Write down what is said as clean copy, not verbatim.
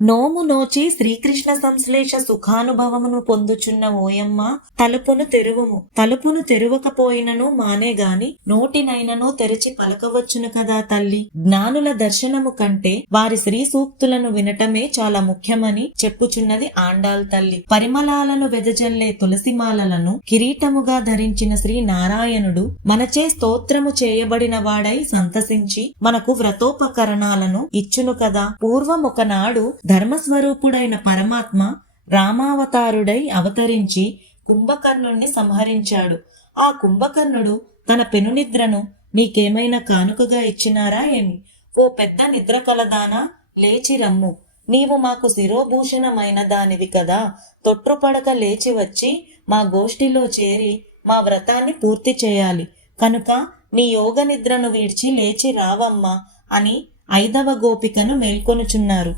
నోము నోచి శ్రీకృష్ణ సంశ్లేష సుఖానుభవమును పొందుచున్న ఓయమ్మ తలుపును తెరువుము. తలుపును తెరువకపోయినను మానేగాని నోటినైనను తెరిచి పలకవచ్చును కదా తల్లి. జ్ఞానుల దర్శనము కంటే వారి శ్రీ సూక్తులను వినటమే చాలా ముఖ్యమని చెప్పుచున్నది ఆండాల్ తల్లి. పరిమళాలను వెదజల్లే తులసిమాలలను కిరీటముగా ధరించిన శ్రీ నారాయణుడు మనచే స్తోత్రము చేయబడిన వాడై సంతసించి మనకు వ్రతోపకరణాలను ఇచ్చును కదా. పూర్వం ఒకనాడు ధర్మస్వరూపుడైన పరమాత్మ రామావతారుడై అవతరించి కుంభకర్ణుణ్ణి సంహరించాడు. ఆ కుంభకర్ణుడు తన పెనునిద్రను నీకేమైనా కానుకగా ఇచ్చినారా ఏమి? ఓ పెద్ద నిద్ర కలదానా, లేచి రమ్ము. నీవు మాకు శిరోభూషణమైన దానివి కదా. తొట్రుపడక లేచి వచ్చి మా గోష్ఠిలో చేరి మా వ్రతాన్ని పూర్తి చేయాలి. కనుక నీ యోగ నిద్రను వీడ్చి లేచి రావమ్మా అని 5వ గోపికను మేల్కొనుచున్నారు.